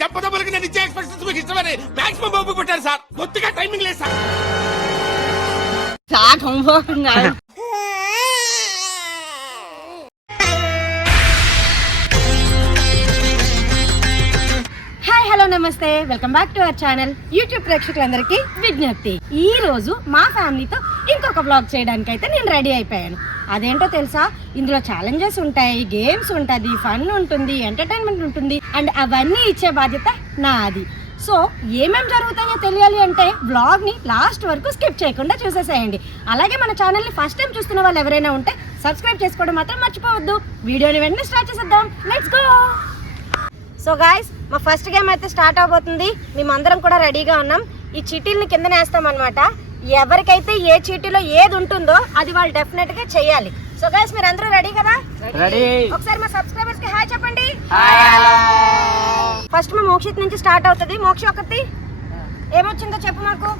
చెప్పదమ్మలకి నేను ఇచ్చే ఎక్స్ప్రెషన్స్ మీకు ఇష్టమని మాక్సిమం బాబు పెట్టారు సార్. కొద్దిగా టైమింగ్ లేదు సార్. హలో నమస్తే, welcome back to our channel. YouTube ప్రేక్షకులందరికీ విజ్ఞప్తి, ఈ రోజు మా ఫ్యామిలీతో ఇంకొక వ్లాగ్ చేయడానికి అయితే నేను రెడీ అయిపోయాను. అదేంటో తెలుసా, ఇందులో ఛాలెంజెస్ ఉంటాయి, గేమ్స్ ఉంటుంది, ఫన్ ఉంటుంది, ఎంటర్టైన్మెంట్ ఉంటుంది, అండ్ అవన్నీ ఇచ్చే బాధ్యత నాది. సో ఏమేమి జరుగుతాయో తెలియాలి అంటే వ్లాగ్ని లాస్ట్ వరకు స్కిప్ చేయకుండా చూసేసేయండి. అలాగే మన ఛానల్ని ఫస్ట్ టైం చూస్తున్న వాళ్ళు ఎవరైనా ఉంటే సబ్స్క్రైబ్ చేసుకోవడం మాత్రం మర్చిపోవద్దు. వీడియోని వెంటనే స్టార్ట్ చేసేద్దాం, లెట్స్ గో. సో గాయ్స్, మా ఫస్ట్ గేమ్ అయితే స్టార్ట్ అవబోతుంది. మేమందరం కూడా రెడీగా ఉన్నాం. ఈ చీటీల్ని కింద వేస్తాం అనమాట. ఎవరికైతే ఏ చీటీలో ఏది ఉంటుందో అది వాళ్ళు డెఫినెట్ గా చెయ్యాలి. సో గాయ్స్, మీరు అందరూ రెడీ కదా? ఒకసారి మా సబ్స్క్రైబర్స్ కి హాయ్ చెప్పండి. ఫస్ట్ మా మోక్షిత్ నుంచి స్టార్ట్ అవుతుంది. మోక్ష ఒకటి ఏమొచ్చిందో చెప్పు మాకు.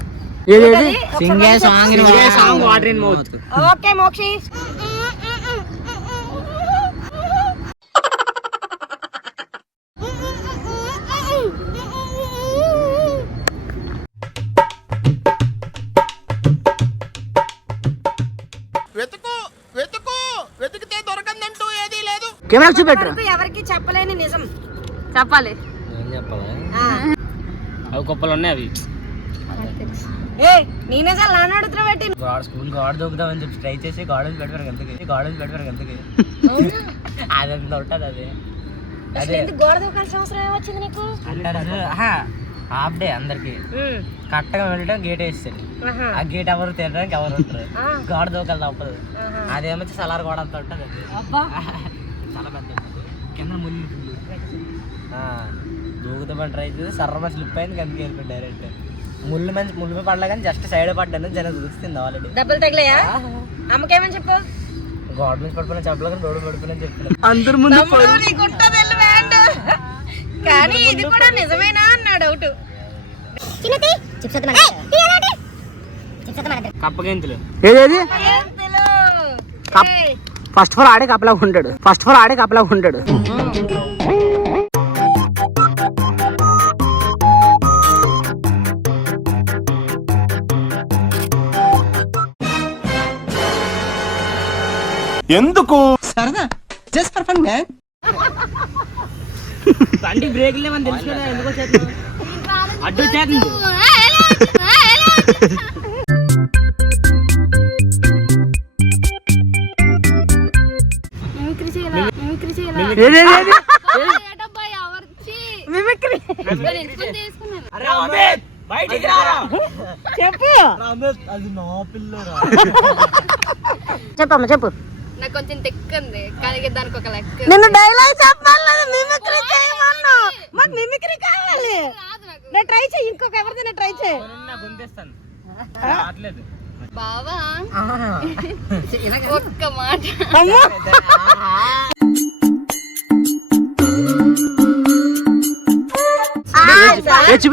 ఓకే మోక్షి. ఎవరికి చెప్పలేని నిజం చెప్పాలి. అవి గొప్పలు ఉన్నాయి. అవి నీ నిజాలు నాన్న అడుగుతున్నావు పెట్టి స్కూల్ గాడ్ దొక్కుదామని చెప్పి ట్రై చేసి గార్డెన్స్ పెట్టారు ఎంతకి అదంతా ఉంటుంది. అదే గోడ దూకాల్సిన అవసరం ఏమొచ్చింది నీకు? హాఫ్ డే అందరికి కరెక్ట్గా వెళ్ళడం గేట్ వేస్తాడు. ఆ గేట్ ఎవరు తినడానికి ఎవరు ఉంటారు, గోడ దూకాలి తప్పదు. అదేమో సలార్ గోడ అంతా ఉంటుంది. అది చాలా పెద్ద ఉంటుంది, కింద ముళ్ళు దూకుతామని ట్రై చేసి సర్ర స్లిప్ అయింది, అందుకే వెళ్ళిపోయి డైరెక్ట్ ముళ్ళు పడలే కానీ జస్ట్ సైడ్ పడ్డాను. జనం చూస్తుంది ఆల్రెడీ. డబ్బులు తగిలాయా? అమ్మకేమని చెప్పు. గోడ నుంచి పడిపోయినా చెప్పలేదు కానీ రోడ్డు పడిపోయినా చెప్పలేదు. అందరు కానీ ఇది కూడా నిజమేనా అన్న డౌట్. కప్పగింతలు ఫస్ట్ ఫోర్ ఆడే కప్పలాగా ఉంటాడు. ఎందుకు సరదా జస్ట్ ఫర్ ఫన్ మ్యాన్. బండి బ్రేక్ లేవని తెలుసు కదా, ఎందుకో చేస్తున్నావు అడ్డు చేస్తుంది. చెప్పమ్మా చెప్పు. నాకు కొంచెం తెక్కుంది కానీ దానికి ఒక లెక్క. నిన్ను డైలాగ్ చెప్పాలి, మిమిక్రీ చేయమన్నా. మాకు మిమిక్రీ కావాలి. నేను ట్రై చేయి, ఇంకొక ఎవరిదైనా ట్రై చేయి. బావా ఒక్క మాట.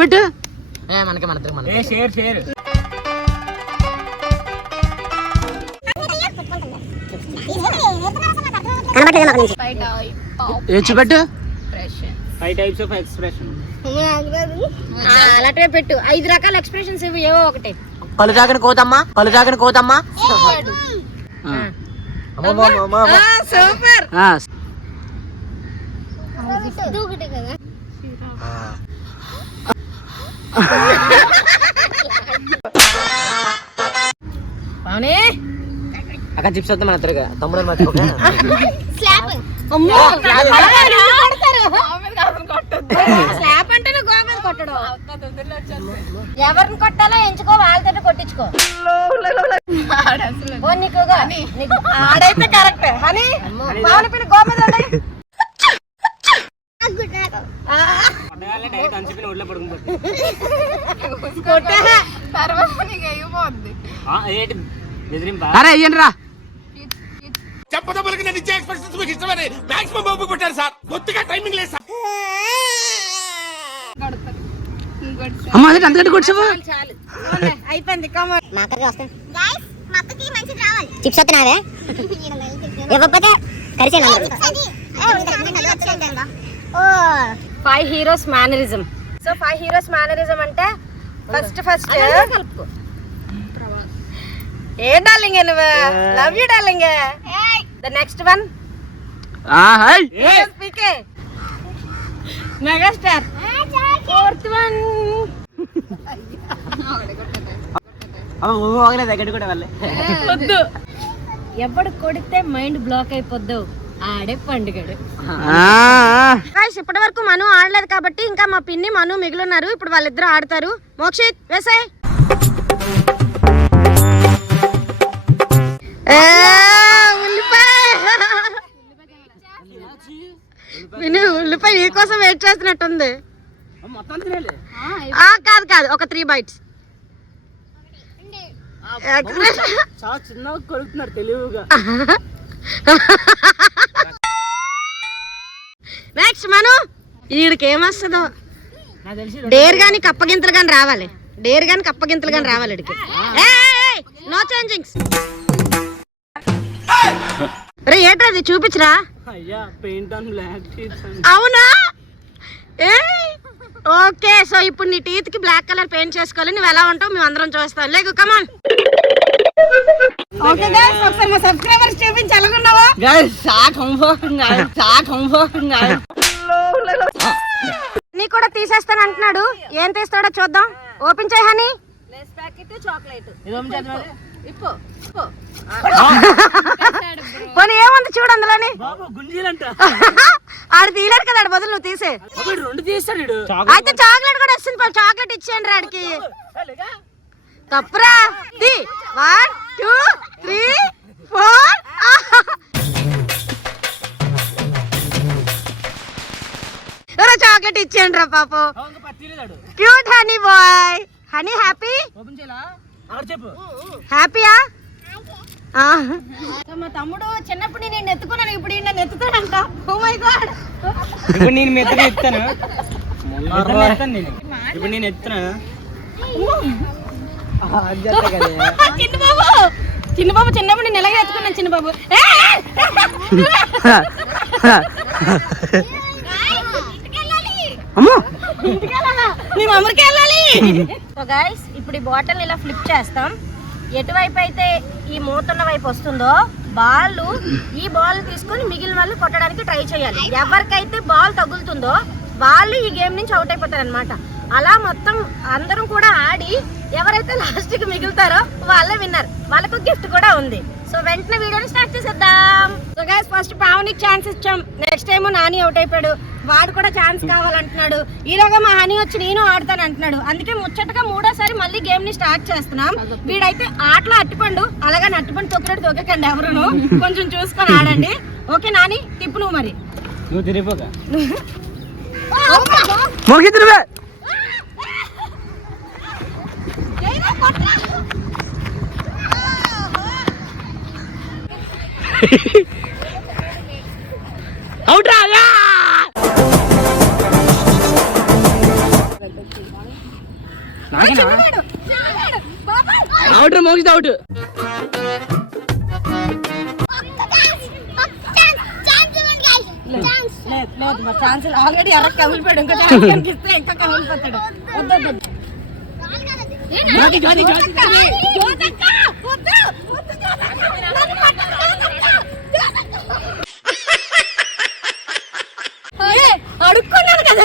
పెట్టు మనకి మన షేర్ పెట్టు. 5 types of expression. అలాంటివే పెట్టు. 5 రకాల ఎక్స్ప్రెషన్స్ ఇవి, ఏవో ఒకటి. పలు జాగని కోతమ్మా సూపర్. అవునే అక్కడ చిప్స్ వద్దాం మన ఇద్దరుగా. తమ్ముడు మర్చిపోక స్లాప్ అంటే గోమని కొట్టడం. ఎవరిని కొట్టాలో ఎంచుకో, వాళ్ళతో కొట్టించుకో. ఆడైతే కరెక్ట్ అని మామూలు పిల్ల గోమది. చెప్పదమ్మలకి నేను ఇచ్చే ఎక్స్ప్రెషన్స్ మీకు ఇష్టమని మాక్సిమం బాబు పెట్టారు సార్. కొద్దిగా టైమింగ్ లేదు సార్. అమ్మ అదే అంతకంటే కూర్చోవు. అయిపోయింది. చిప్స్ వస్తున్నావే ఇవ్వకపోతే కలిసి 5 heroes mannerism. So 5 heroes mannerism అంటే ఫస్ట్ కలుపుకో. ఏ డార్లింగ్ నువ్వు? Love you darling. The next one PK megastar. Fourth one వద్దు. ఎవడు కొడితే మైండ్ బ్లాక్ అయిపోద్దు ఆడే పండుగడు. ఇప్పటి వరకు మను ఆడలేదు కాబట్టి ఇంకా మా పిన్ని మను మిగిలిన్నారు. ఇప్పుడు వాళ్ళిద్దరు ఆడతారు. మోక్షిత్ వేసే. ఉల్లిపాయ నీ కోసం వెయిట్ చేస్తున్నట్టుంది. కాదు కాదు, ఒక 3 bites. చాలా చిన్నగా కొడుతున్నారు తెలివిగా. నెక్స్ట్ మను. వీడికి ఏమొస్తుందో డేర్ గాని కప్పగింతలు గాని రావాలి. డేర్ గాని కప్పగింతలు గాని రావాలి వీడికి. No changings. రే ఏటది చూపించరా. అవునా? ఓకే, సో ఇప్పుడు నీ టీత్ కి బ్లాక్ కలర్ పెయింట్ చేసుకోవాలి. నువ్వు ఎలా ఉంటావు మేము అందరం చూస్తాం. లేకు కమాన్. ఓకే గైస్, ఒకసారి మా సబ్స్క్రైబర్స్ చూపించి ఎలాగున్నావా నీ కూడా తీసేస్తాను అంటున్నాడు. ఏం తీస్తాడో చూద్దాం. ఓపెన్ చేయి హనీ. Lay's packet chocolate. పోనీ ఏముంది చూడు అందులోని. ఆడు తీయలేడు కదా, ఆడు బదులు నువ్వు తీసే. అయితే చాక్లెట్ కూడా వస్తుంది. చాక్లెట్ ఇచ్చేయండి ఆడికి. తప్పురా. 1 2 3 4. చాక్లెట్ ఇచ్చేయండి రా పాపం. Cute honey boy. Honey happy? హ్యాపీయా? మా తమ్ముడు చిన్నప్పుడు నేను ఎత్తుకున్నాను, ఇప్పుడు నన్ను ఎత్తుతాడంట. Oh my God. ఇప్పుడు నేను మెత్తగా ఎత్తాను. ఇప్పుడు నేను ఎత్తున్నా. చిన్న బాబు చిన్నప్పుడు నేను ఎలాగ ఎత్తుకున్నాను. చిన్న బాబు మేము అమ్మకి వెళ్ళాలి. సో గైస్, ఇప్పుడు ఈ బాటిల్ ఇలా ఫ్లిప్ చేస్తాం. ఎటువైపు అయితే ఈ మూతున్న వైపు వస్తుందో బాల్, ఈ బాల్ తీసుకొని మిగిలిన వాళ్ళు కొట్టడానికి ట్రై చేయాలి. ఎవరికైతే బాల్ తగులుతుందో వాళ్ళు ఈ గేమ్ నుంచి అవుట్ అయిపోతారు అనమాట. అలా మొత్తం అందరం కూడా ఆడి ఎవరైతే లాస్ట్ కి మిగులుతారో వాళ్ళే విన్నర్. వాళ్ళకు గిఫ్ట్ కూడా ఉంది. సో వెంటనే వీడియోని స్టార్ట్ చేసేద్దాం. సో గైస్, ఫస్ట్ పావనికి ఛాన్స్ ఇచ్చాం. నెక్స్ట్ టైం నాని అవుట్ అయిపోయాడు. వాడు కూడా ఛాన్స్ కావాలంటున్నాడు. ఈలోగా మా హనీ వచ్చి నేను ఆడతాను అంటున్నాడు. అందుకే ముచ్చటగా 3వ సారి మళ్ళీ గేమ్ ని స్టార్ట్ చేస్తున్నాం. వీడైతే ఆటలో అట్టిపండు, అలాగని అట్టిపండు తొక్కినట్టు తొక్కకండి ఎవరును. కొంచెం చూసుకొని ఆడండి. ఓకే నాని, తిప్పు నువ్వు మరి. నువ్వు తిరిగిపోక. అవుట్ రా. అవుట్ మోగిస్తే అవుట్. ఛాన్స్ ఆల్రెడీ ఎర్ర కమిలిపోయాడు. ఇంకో ఛాన్స్ కనిపిస్తే ఇంకా కమిలిపోతాడు. అడుక్కున్నాను కదా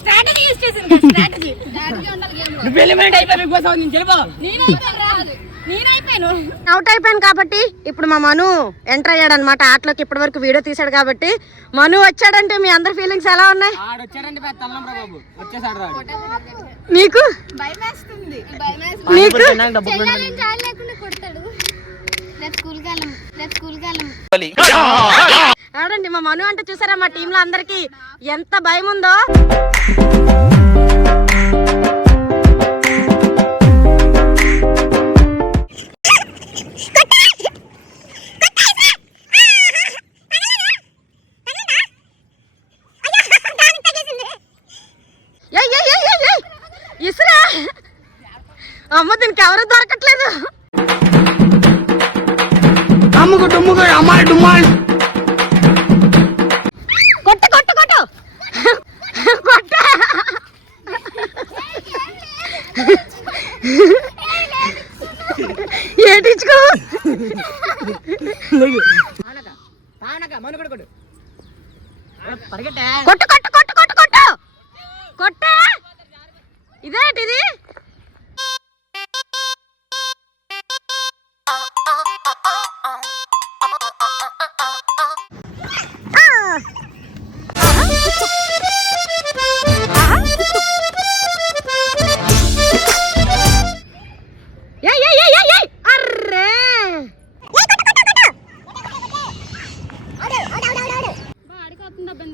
స్ట్రాటజీ యూజ్ చేసింది. స్ట్రాటజీ అవుట్ అయిపోయాను కాబట్టి ఇప్పుడు మా మను ఎంటర్ అయ్యాడు అనమాట ఆటలోకి. ఇప్పటి వరకు వీడియో తీసాడు కాబట్టి మను వచ్చాడంటే మీ అందరి ఫీలింగ్స్ ఎలా ఉన్నాయి? నీకు ఆడండి. మా మను అంటే చూసారా మా టీమ్ లో అందరికి ఎంత భయం ఉందో. ఇసురా అమ్మ, దీనికి ఎవరు దొరకట్లేదు. అమ్ముకు డుమ్ముకు అమ్మాయి డుమ్మాయి కొట్టు కొట్టు కొట్టు కొట్టు కొట్టు కొట్టు. ఇదేంటిది?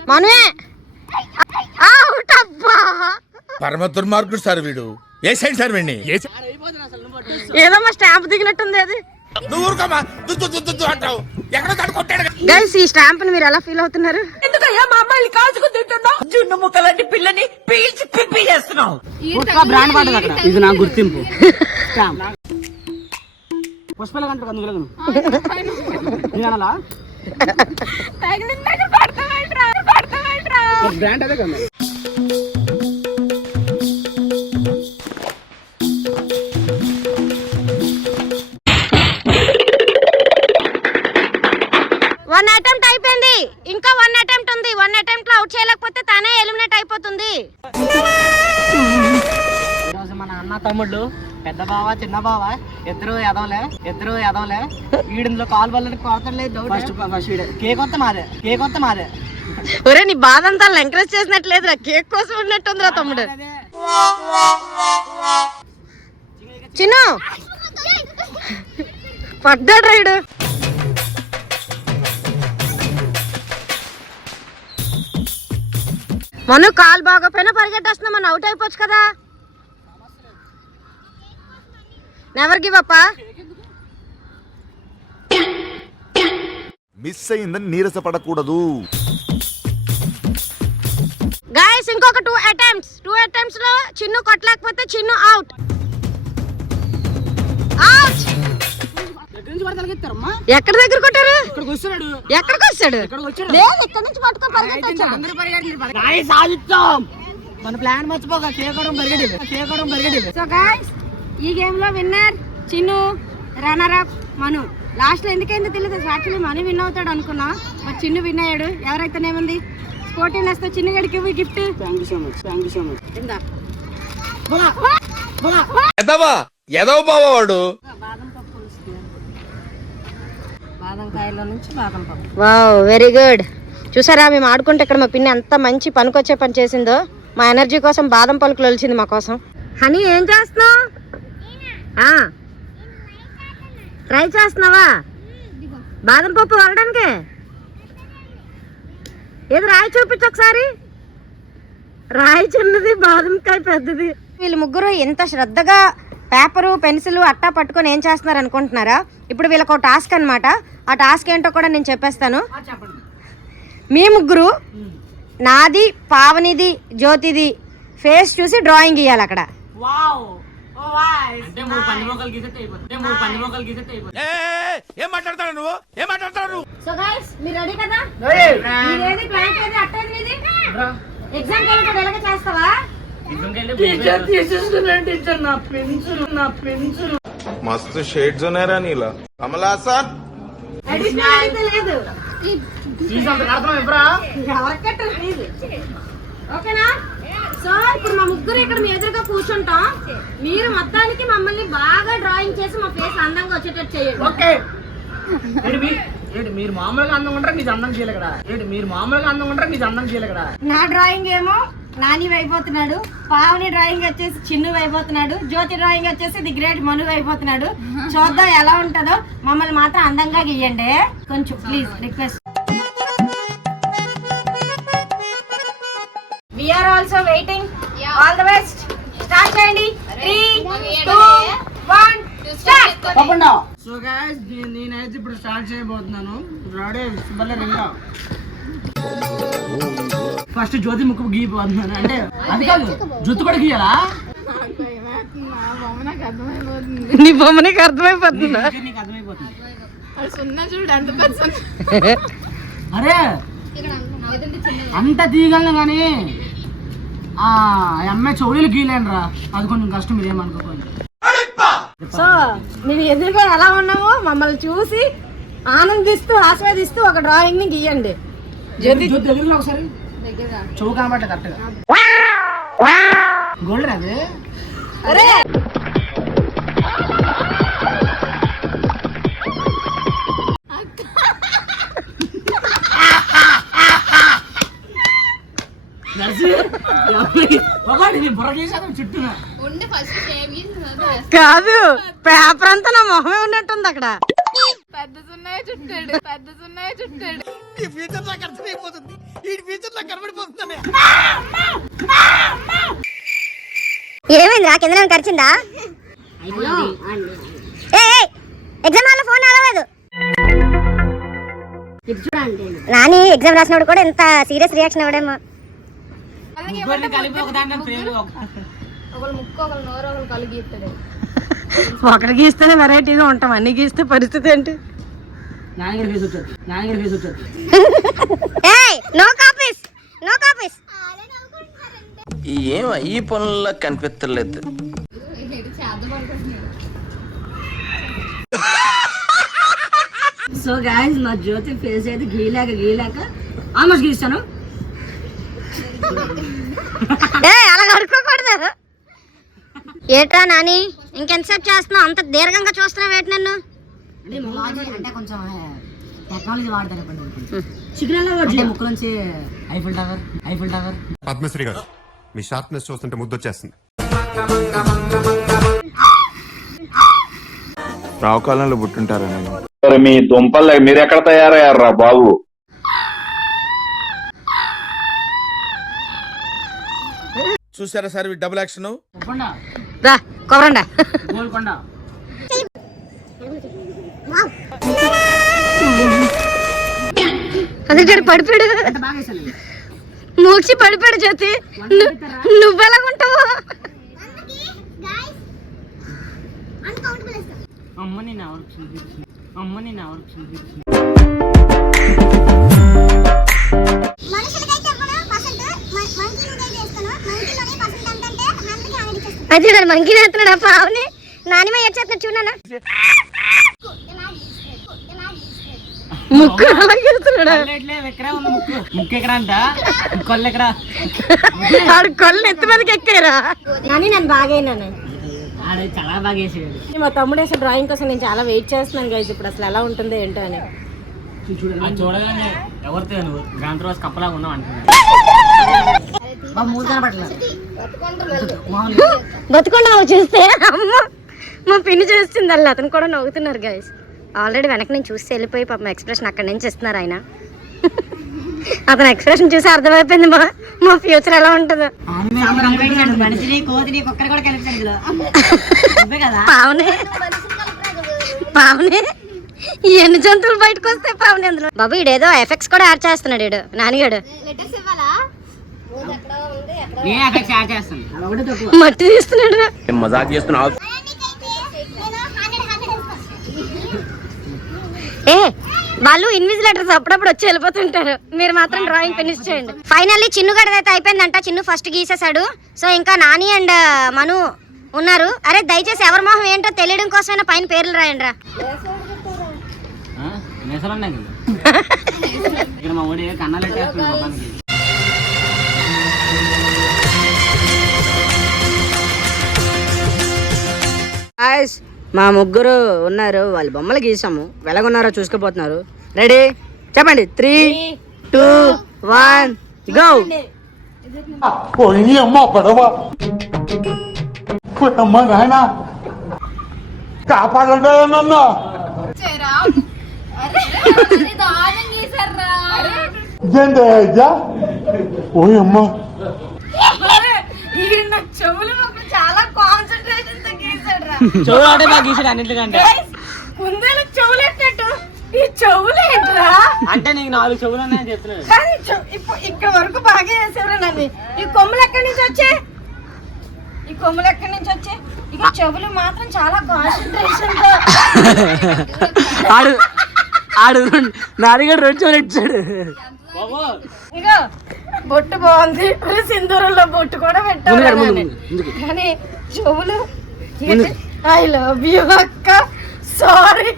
మనమే అవుట్ అబ్బా. పరమ దుర్మార్గుడు సార్ వీడు. ఏ సైడ్ సార్ వీడిని? ఏదో మా స్టాంప్ దిగినట్టుంది అది. నువ్వు ఊరుకోమా, దుద్దు దుద్దు దుద్దు అంటావు. ఎక్కడ తడు కొట్టాడు? గైస్, ఈ స్టాంప్ ని మీరు ఎలా ఫీల్ అవుతున్నారు? మా అమ్మాయిని కాల్చుకుని తింటున్నావు, జున్ను ముక్కలాంటి పిల్లని పీల్చి పిప్పి చేస్తున్నావు. బ్రాండ్ పాట అక్కడ. ఇది నా గుర్తింపు. పుష్పల కంటే అందుకు బ్రాండ్ అదే కదా. వన్ అటెంప్ట్ అయిపోయింది, ఇంకా 1 అటెంప్ట్ ఉంది. 1 అటెంప్ట్ లో అవుట్ చేయలేకపోతే తనే ఎలిమినేట్ అయిపోతుంది. ఈరోజు మన అన్న తమ్ముళ్ళు, పెద్ద బావ చిన్న బావ ఇద్దరు ఎదవలే. వీడిందులో కాలు బల్లని కోతలేదు. కేక్ వస్తే మాదే. ఒరే, నీ బాధ అంతా ఎంకరేజ్ చేసినట్లేదురా, కేక్ కోసం ఉన్నట్టుందిరా తమ్ముడు. చిన్న పడ్డాడు రైడు. మనం కాలు బాగోపోయినా పరిగెట్టేస్తున్నా, మనం అవుట్ అయిపోవచ్చు కదా. Never give up. మిస్ అయిందని నీరసపడకూడదు. గైస్, ఇంకొక 2 అటెంప్ట్స్ లో చిన్ను కొట్టలేకపోతే చిన్ను అవుట్. ఎక్కడ దగ్గర కొట్టారు? ఎక్కడికి వస్తాడు? లేదు, ఇక్కడ నుంచి పట్టుకొని పరిగెట్టాడు. మన ప్లాన్ మర్చిపోక కేకడం పరిగెడి. సో గైస్, ఈ గేమ్ లో విన్నర్ చిన్ను, రన్నర్ అప్ మను. లాస్ట్ లో ఎందుకైందో తెలియదు, యాక్చువల్లీ మను విన్ అవుతాడు అనుకున్నా, బట్ చిన్ను విన్ అయ్యాడు. ఎవరైతేనేముంది, స్పోర్టింగ్ వస్తే చిన్న గడికి గిఫ్ట్. ఎదవ బావాడు. Wow, very good. చూసారా, మేము ఆడుకుంటే ఇక్కడ మా పిన్ని అంత మంచి పనికొచ్చే పని చేసిందో. మా ఎనర్జీ కోసం బాదం పలుకులు వచ్చింది మా కోసం. హనీ, ఏం చేస్తున్నావు? ట్రై చేస్తున్నావా బాదం పప్పు వరడానికి? ఏది రాయి చూపించు ఒకసారి. రాయి చిన్నది, బాదంకాయ పెద్దది. వీళ్ళు ముగ్గురు ఎంత శ్రద్ధగా పేపరు పెన్సిల్ అట్టా పట్టుకొని ఏం చేస్తున్నారు అనుకుంటున్నారా? ఇప్పుడు వీళ్ళకి ఒక టాస్క్ అనమాట. ఆ టాస్క్ ఏంటో కూడా నేను చెప్పేస్తాను. మీ ముగ్గురు, నాది, పావనిది, జ్యోతిది ఫేస్ చూసి డ్రాయింగ్ గీయాలి అక్కడ. ఏం మాట్లాడతాడు నువ్వు? సో గైస్, మీరు రెడీ కదా? మీరేది ప్లాన్ ఏది అట్టేది మీది? ఎగ్జామ్ కి ఎలాగ చేస్తావా? టీచర్ నా పెన్సిల్ మస్తు షేడ్స్ ఉన్నారా నీలా? కమలాసన్ లేదు. ఓకేనా? సో ఇప్పుడు మా ముగ్గురు ఇక్కడ మీ ఎదురుగా కూర్చుంటాం. మీరు మొత్తానికి మమ్మల్ని బాగా డ్రాయింగ్ చేసి మా ఫేస్ అందంగా వచ్చేటట్టు చేయండి. ఓకే. మీరు మామూలుగా అందం ఉంటారా, నీకు అందం చేయాలి కదా. నా డ్రాయింగ్ ఏమో నాని అయిపోతున్నాడు, పావని డ్రాయింగ్ వచ్చేసి చిన్ను అయిపోతున్నాడు, జ్యోతి డ్రాయింగ్ వచ్చేసి ది గ్రేట్ మను అయిపోతున్నాడు. చూద్దాం ఎలా ఉంటుందో. మమ్మల్ని మాత్రం అందంగా గీయండి కొంచెం, please request. We are also waiting. All the best. Start చేయండి. 3, 2, 1 స్టార్ట్. సో గైస్, నేనైతే ఇప్పుడు స్టార్ట్ చేయబోతున్నాను. ఫస్ట్ జ్యోతి ముక్కు గీపోతున్నాను. అంటే అది కాదు, జుత్తు కూడా గీయాలా? నీ బొమ్మ నీకు అర్థమైపోతుందా? నీకు అర్థమైపోతుంది. చూడు, అరే అంత తీయగలను కానీ ఆ అమ్మాయి చౌడీలు గీలేను రా, అది కొంచెం కష్టం. మీరేమనుకోండి. సో మీరు ఎదురుగా ఎలా ఉన్నామో మమ్మల్ని చూసి ఆనందిస్తూ ఆస్వాదిస్తూ ఒక డ్రాయింగ్ ని గీయండి. జ్యోతి దగ్గరలో ఒకసారి చెవు కనబట్ట కరెక్ట్గా గోల్డ్ అది. అరే ఉండి ఫస్ట్ షేవ్ చేసి కాదు, పేపర్ అంతా నా మొహమే ఉన్నట్టుంది అక్కడ. పెద్ద సున్నాయి చుట్టాడు, పెద్ద సున్నాయి చుట్టాడు. ఈ ఫ్యూచర్ నాకు అర్థమైపోతుంది, ఈ ఫ్యూచర్ నాకు కనబడిపోతుంది. ఏమైంది రా కింద ఖర్చిందా? ఎగ్జామ్ హాల్లో ఫోన్ అలవదు. నాని ఎగ్జామ్ రాసినప్పుడు కూడా ఎంత సీరియస్ రియాక్షన్ ఇవ్వడేమో. ఒకళ్ళు ముక్కు ఒకళ్ళు నోరు ఒకళ్ళు కళ్ళు గీస్తాడు. ఒకటి గీస్తేనే వెరైటీగా ఉంటాం, అన్ని గీస్తే పరిస్థితి ఏంటి? No copies, no copies. ఏం ఈ పనుల్లో కనిపించలేదు. సో గాయ్స్, మా జ్యోతి ఫేస్ అయితే గీలాక ఆల్మోస్ట్ గీస్తాను. అలా కడుక్కోకూడదు. ఏట్రా నాని ఇంకెంతసేపు చేస్తున్నావు? అంత దీర్ఘంగా చూస్తున్నావు ఏంటి నన్ను? అంటే కొంచెం టెక్నాలజీ వాడతారు. సిగ్నల్ ముక్కు నుంచి ఐఫిల్ టవర్. పద్మశ్రీ గారు, మీ షార్ప్నెస్ చూస్తుంటే ముద్దొచ్చేస్తుంది. రావు కాలంలో పుట్టుంటారా నేను? మీ దుంపలు మీరు ఎక్కడ తయారయ్యారా బాబు? చూసారా సార్ డబుల్ యాక్షన్. రా కొరండా గోల్కొండ. అందుకే పడిపోయాడు, మూక్షి పడిపోయాడు. జ్యోతి నువ్వెలాగుంటావు? అమ్మని నా అయితే మనకి వేస్తున్నాడు పావుని. నానిమ ఏడ్చేస్తున్నాడు చూడన్నా. ముక్కు అలాగేస్తున్నాడు. ముక్కు ఎక్కడ అంట, కొల్లు ఎక్కడ? ఆడు కొల్లు ఎత్తి మీదకి ఎక్కారా? కానీ నేను బాగైనాను. ఆడు చాలా బాగా వేసాడు. మా తమ్ముడు వేసే డ్రాయింగ్ కోసం నేను చాలా వెయిట్ చేస్తున్నాను గైస్. ఇప్పుడు అసలు ఎలా ఉంటుందో ఏంటో అని. చూడగానే ఎవరితో నువ్వు గాంధీ రోజు కప్పలాగా ఉన్నావు అనుకున్నాను. బతుకుండా చూస్తే అమ్మ మా పిన్ని చేస్తుంది అల్ల. అతను కూడా నవ్వుతున్నారు గైస్. ఆల్రెడీ వెనక నుంచి చూసి వెళ్ళిపోయి పాపం ఎక్స్ప్రెషన్ అక్కడి నుంచి ఇస్తున్నారు ఆయన. అతను ఎక్స్ప్రెషన్ చూసి అర్థమైపోయింది మా ఫ్యూచర్ ఎలా ఉంటుందో. పావునే ఎన్ని జంతువులు బయటకు వస్తాయి పావుని అందులో. బాబు ఈడేదో ఎఫెక్ట్స్ కూడా యాడ్ చేస్తున్నాడు ఈడు నానిగాడు. లెటర్స్ ఇవ్వాలా? మట్టి తీస్తున్నాడు. మజాక్ చేస్తున్నావు. ఏ వాళ్ళు ఇన్విజిలేటర్స్ అప్పుడప్పుడు వచ్చి వెళ్ళిపోతుంటారు. మీరు మాత్రం డ్రాయింగ్ ఫినిష్ చేయండి. ఫైనల్లీ చిన్ను గడదైతే అయిపోయిందంట. చిన్ను ఫస్ట్ గీసేసాడు. సో ఇంకా నాని అండ్ మను ఉన్నారు. అరే దయచేసి ఎవరి మొహం ఏంటో తెలియడం కోసమైనా పైన పేర్లు రాయండి రా. మా ఊడి కన్నాలు పెట్టేస్తున్నాడు. మా ముగ్గురు ఉన్నారు, వాళ్ళ బొమ్మలు గీసాము. ఎలాగున్నారో చూసుకోపోతున్నారు. రెడీ చెప్పండి. 3, 2, 1 గో. దానం గీసారా? చెవులు చాలా కాన్సన్ట్రేషన్ తో గీసాడు రా. చెవులు అంటే బాగా గీసాడు అన్నింటికంటే. కుందేలు చెవులు ఎట్టినట్టు ఈ చెవులు ఏంట్రా? అంటే నీకు 4 చెవులు ఉన్నాయని చెప్తున్నాడు. కానీ ఇక్కడ వరకు బాగా చేసేవారు నన్ను. ఈ కొమ్ములు ఎక్కడి నుంచి వచ్చే? ఇక చెవులు మాత్రం చాలా కాన్సన్ట్రేషన్ తో. ఆడు నారిగడు 2 చెవులు ఇచ్చాడు. ఇగో బొట్టు బాగుంది, సింధూరంలో బొట్టు కూడా పెట్టాను. కానీ చెవులు ఐ లవ్ యూ అక్క, సారీ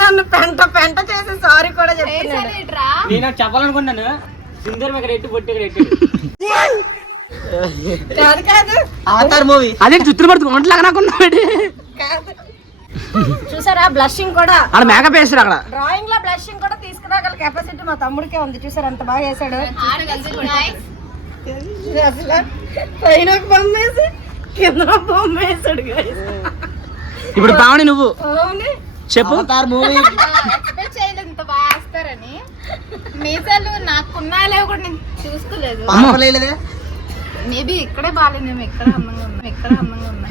నన్ను పెంట పెంట చేసి సారీ కూడా చెప్తున్నాడు. నేను చెప్పాలనుకున్నాను సింధూర్ ఇక్కడ ఎట్టి పొట్టి ఇక్కడ ఎట్టి కాదు కాదు అవతార్ మూవీ అదే చుట్టూ పడుతుంది ఒంట్లాగా నాకున్నాడు. కాదు చూసారా బ్లషింగ్ కూడా అక్కడ మేకప్ వేసాడు అక్కడ డ్రాయింగ్ లో బ్లషింగ్ కూడా తీసుకురాగల కెపాసిటీ మా తమ్ముడికే ఉంది. చూసారు ఎంత బాగా వేసాడు. అసలు పైన ఒక బొమ్మ వేసి కింద ఒక బొమ్మ వేసాడు. ఇప్పుడు పావని నువ్వు అవును చెప్పు మూవీ ఎక్స్పెక్ట్ చేయలేదు ఇంత బాగా వేస్తారని. మీసాలు నాకున్నాయో లేవో కూడా నేను చూసుకోలేదు. మేబీ ఇక్కడే బాగాలేదేమో, ఇక్కడ అందంగా ఉన్నా, ఇక్కడ అందంగా ఉన్నా.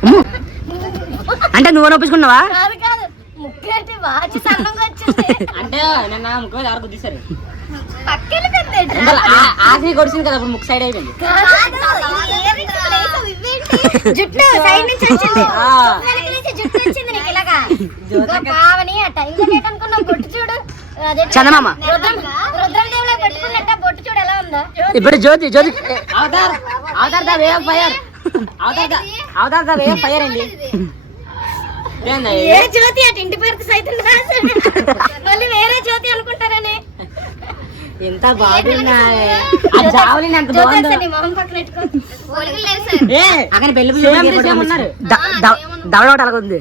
అంటే నువ్వు నొప్పించుకున్నావా? కాదు కాదు ముక్కేటి వాచి సన్నంగా వచ్చింది. అంటే నిన్న ముక్కు మీద ఎవరు గుద్దేశారు పక్కన పెట్టేది. ఆఖరి కొడిసింది కదా అప్పుడు ముక్కు సైడ్ అయిపోయింది. జుట్టు సైడ్ నుంచి వచ్చింది, వెనక నుంచి జుట్టు వచ్చింది నీకు ఇలాగా. పావని అట్ట ఇంకొకటి అనుకున్నావు. బొట్టు చూడు, అదే చందమామ రుద్రదేవిలో పెట్టుకున్నట్ట బొట్టు చూడు ఎలా ఉందో. ఇప్పుడు Jyothi avatar avatar the way of fire avatar the way of fire అండి. ఏ జ్యోతి అటు ఇంటి పేరుకు సైతం రాశాడు. మళ్ళీ వేరే జ్యోతి అనుకుంటారని. ఎంత బాగున్నాయి ఆ జావలిన్ ఎంత బాగుందో. నీ మొహం పక్కన పెట్టుకో. అక్కడ పెళ్లి ఉన్నారు దవడ ఒకటి అలాగ ఉంది.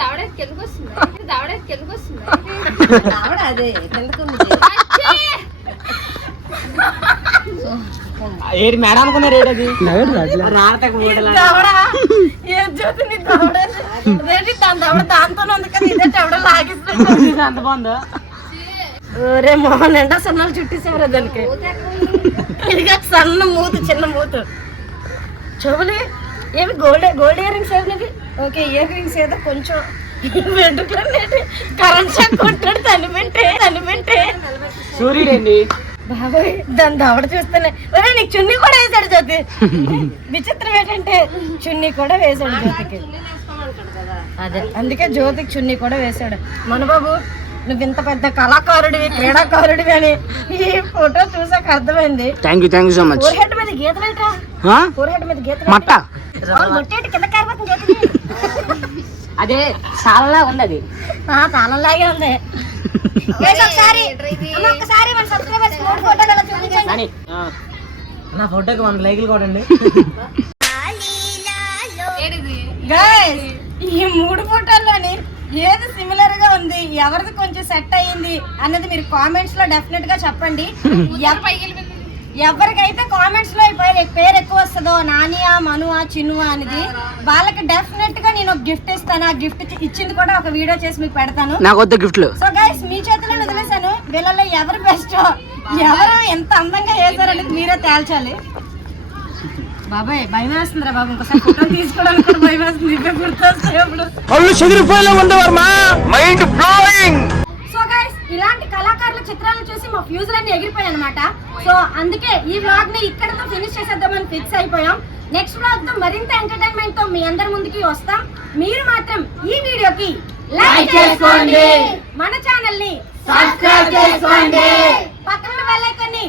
దావడానికి ఎందుకు వస్తుంది? దావడానికి ఎందుకు వస్తుంది? అదే ఎందుకు ఏడు మేడం అనుకున్నారు ఏడది రాతకు ఏం జ్యోతి దాంతో ఉంది కదా ఇదే ఎవడో లాగిస్తుంది. అంత బాగుందో. ఒరే మోహన్ ఎండా సన్నాలు చుట్టేసేవరా దానికి. ఇదిగా సన్న మూత చిన్న మూత చెవులు ఏమి గోల్డ్ ఇయర్ రింగ్స్ ఏమిటి? ఓకే ఇయర్ రింగ్స్ ఏదో కొంచెం వెంట్రుకలు కరెంట్ షాక్ కొట్టాడు తనిపెట్టే సూర్యుడండి బాబాయ్. దాని దవడ చూస్తేనే ఒరే నీకు చున్నీ కూడా వేసాడు జ్యోతి. విచిత్రం ఏంటంటే చున్నీ కూడా వేసాడు జ్యోతికి. అదే అందుకే జ్యోతికి చున్నీ కూడా వేసాడు. మనబాబు నువ్వు ఇంత పెద్ద కళాకారుడివి క్రీడాకారుడివి అని ఈ ఫోటో చూసాక అర్థమైంది. Thank you so much. Four head మీద గీతలేటా? ఫోర్ హెడ్ మీద గీతలు మట్ట మొట్టేటి కింద కారిపోతుంది జ్యోతికి. అదే చాలా ఉంది అది తాళంలాగే ఉంది. ఒక్కసారి మన సబ్స్క్రైబర్స్ ఫోటోలు అలా చూపించండి. నా ఫోటోకి 100 లైకులు కొట్టండి. గైస్ ఈ 3 ఫోటోల్లోని ఏది సిమిలర్ గా ఉంది, ఎవరిది కొంచెం సెట్ అయ్యింది అన్నది మీరు కామెంట్స్ లో డెఫినెట్ గా చెప్పండి. ఎవరికైతే కామెంట్స్ లో పేరు ఎక్కువ వస్తుందో నానియా మనువా చిన్నువా అనేది వాళ్ళకి డెఫినెట్ గా నేను ఒక గిఫ్ట్ ఇస్తాను. ఆ గిఫ్ట్ ఇచ్చింది కూడా ఒక వీడియో చేసి మీకు పెడతాను. నాకు వద్ద గిఫ్ట్లు. సో గైస్ మీ చేతిలో వదిలేసాను. వీళ్ళలో ఎవరు బెస్ట్, ఎవరు ఎంత అందంగా వేసారనేది మీరే తేల్చాలి. బాబాయ్ భయం వేస్తుందిరా బాబు, ఇంకోసారి ఫోటో తీసుకోవడానికి కూడా భయం వేస్తుంది. ఇవే గుర్తొస్తాయి అప్పుడు. సో గైస్ ఇలాంటి కళాకారుల చిత్రాలను చూసి మా ఫ్యూజర్ అన్ని ఎగిరిపోయాయి అనమాట. సో అందుకే ఈ వ్లాగ్ ని ఇక్కడతో ఫినిష్ చేసేద్దామని ఫిక్స్ అయిపోయాం. నెక్స్ట్ వ్లాగ్ తో మరింత ఎంటర్టైన్మెంట్ తో మీ అందరి ముందుకి వస్తాం. మీరు మాత్రం ఈ వీడియోకి లైక్ చేసుకోండి, మన ఛానల్ ని సబ్స్క్రైబ్ చేసుకోండి, పక్కన బెల్ ఐకాన్ ని